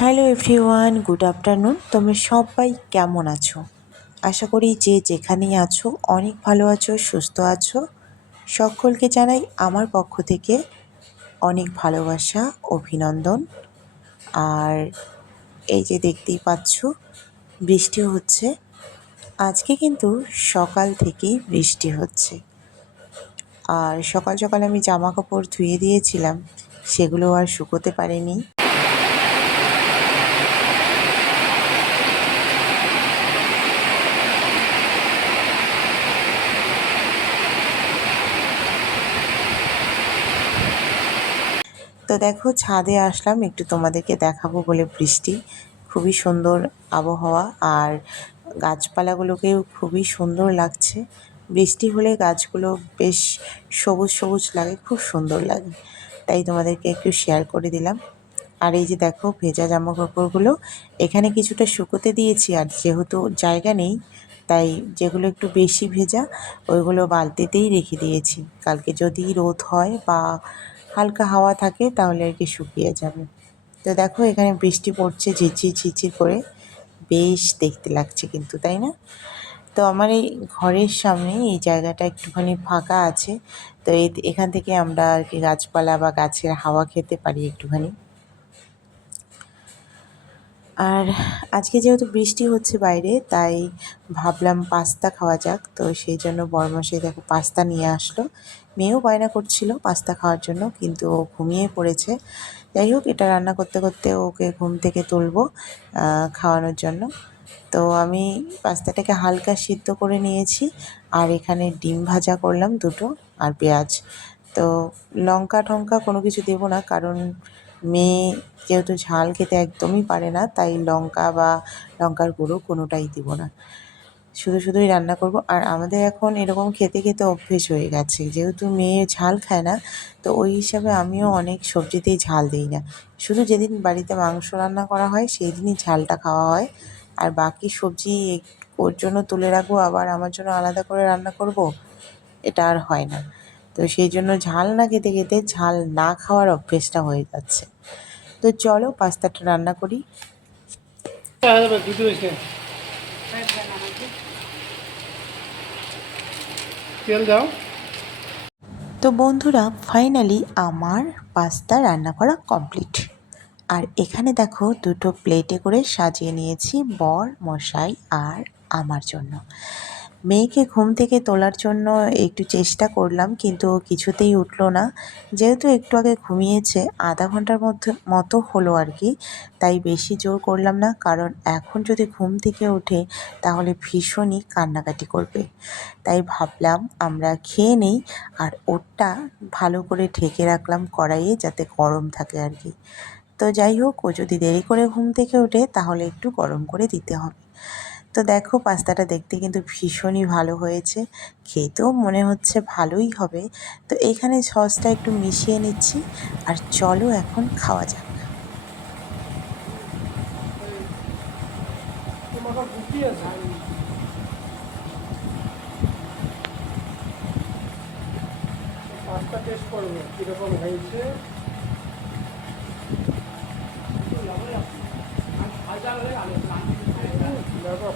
Hello everyone, good afternoon. তোমরা সবাই কেমন আছো? আশা করি যে যেখানেই আছো অনেক ভালো আছো, সুস্থ আছো। সকলকে জানাই আমার পক্ষ থেকে অনেক ভালোবাসা, অভিনন্দন। আর এই যে দেখতেই পাচ্ছ বৃষ্টি হচ্ছে। আজকে কিন্তু সকাল থেকেই বৃষ্টি হচ্ছে। আর সকাল সকাল আমি জামা কাপড় ধুয়ে দিয়েছিলাম, সেগুলো আর শুকোতে পারিনি। তো দেখো ছাদে আসলাম একটু তোমাদেরকে দেখাবো বলে। বৃষ্টি, খুবই সুন্দর আবহাওয়া, আর গাছপালাগুলোকেও খুবই সুন্দর লাগছে। বৃষ্টি হলে গাছগুলো বেশ সবুজ সবুজ লাগে, খুব সুন্দর লাগে। তাই তোমাদেরকে একটু শেয়ার করে দিলাম। আর এই যে দেখো ভেজা জামা কাপড়গুলো এখানে কিছুটা শুকোতে দিয়েছি, আর যেহেতু জায়গা নেই তাই যেগুলো একটু বেশি ভেজা ওইগুলো বালতিতেই রেখে দিয়েছি। কালকে যদি রোদ হয় বা হালকা হাওয়া থাকে তাহলে আর কি শুকিয়ে যাবে। তো দেখো এখানে বৃষ্টি পড়ছে ঝিরঝির ঝিরঝির করে, বেশ দেখতে লাগছে কিন্তু, তাই না? তো আমার এই ঘরের সামনে এই জায়গাটা একটুখানি ফাঁকা আছে। তো এখান থেকে আমরা আর কি গাছপালা বা গাছের হাওয়া খেতে পারি একটুখানি। আর আজকে যেহেতু বৃষ্টি হচ্ছে বাইরে, তাই ভাবলাম পাস্তা খাওয়া যাক। তো সেই জন্য বরমশাই দেখো পাস্তা নিয়ে আসলো। মেয়েও বায়না করছিল পাস্তা খাওয়ার জন্য, কিন্তু ও ঘুমিয়ে পড়েছে। যাই হোক, এটা রান্না করতে করতে ওকে ঘুম থেকে তুলবো খাওয়ানোর জন্য। তো আমি পাস্তাটাকে হালকা সিদ্ধ করে নিয়েছি, আর এখানে ডিম ভাজা করলাম দুটো, আর পেঁয়াজ। তো লঙ্কা টঙ্কা কোনো কিছু দেবো না, কারণ মেয়ে যেহেতু ঝাল খেতে একদমই পারে না, তাই লঙ্কা বা লঙ্কার গুঁড়ো কোনোটাই দিব না। শুধু শুধুই রান্না করব। আর আমাদের এখন এরকম খেতে খেতে অভ্যেস হয়ে গেছে, যেহেতু মেয়ে ঝাল খায় না, তো ওই হিসাবে আমিও অনেক সবজিতেই ঝাল দিই না। শুধু যেদিন বাড়িতে মাংস রান্না করা হয় সেই দিনই ঝালটা খাওয়া হয়। আর বাকি সবজি ওর জন্য তুলে রাখবো, আবার আমার জন্য আলাদা করে রান্না করব, এটা আর হয় না। তো সেই জন্য ঝাল না খেতে খেতে ঝাল না খাওয়ার অভ্যেসটা হয়ে যাচ্ছে। তো চলো পাস্তাটা রান্না করি। তেল দাও। তো বন্ধুরা, ফাইনালি আমার পাস্তা রান্না করা কমপ্লিট। আর এখানে দেখো দুটো প্লেটে করে সাজিয়ে নিয়েছি বর মশাই আর আমার জন্য। মেয়েকে ঘুম থেকে তোলার জন্য একটু চেষ্টা করলাম, কিন্তু ও কিছুতেই উঠলো না। যেহেতু একটু আগে ঘুমিয়েছে, আধা ঘন্টার মতো হলো আর কি, তাই বেশি জোর করলাম না, কারণ এখন যদি ঘুম থেকে ওঠে তাহলে ভীষণই কান্নাকাটি করবে। তাই ভাবলাম আমরা খেয়ে নেই, আর ওটা ভালো করে ঢেকে রাখলাম কড়াইয়ে, যাতে গরম থাকে আর কি। তো যাই হোক, ও যদি দেরি করে ঘুম থেকে ওঠে তাহলে একটু গরম করে দিতে হবে। তো দেখো পাস্তাটা দেখতে কিন্তু ভীষণই ভালো হয়েছে, খেতেও মনে হচ্ছে ভালোই হবে। তো এখানে সসটা একটু মিশিয়ে নিচ্ছি, আর চলো এখন খাওয়া যাক। পাস্তা টেস্ট করবো কীরকম হয়েছে। দেখো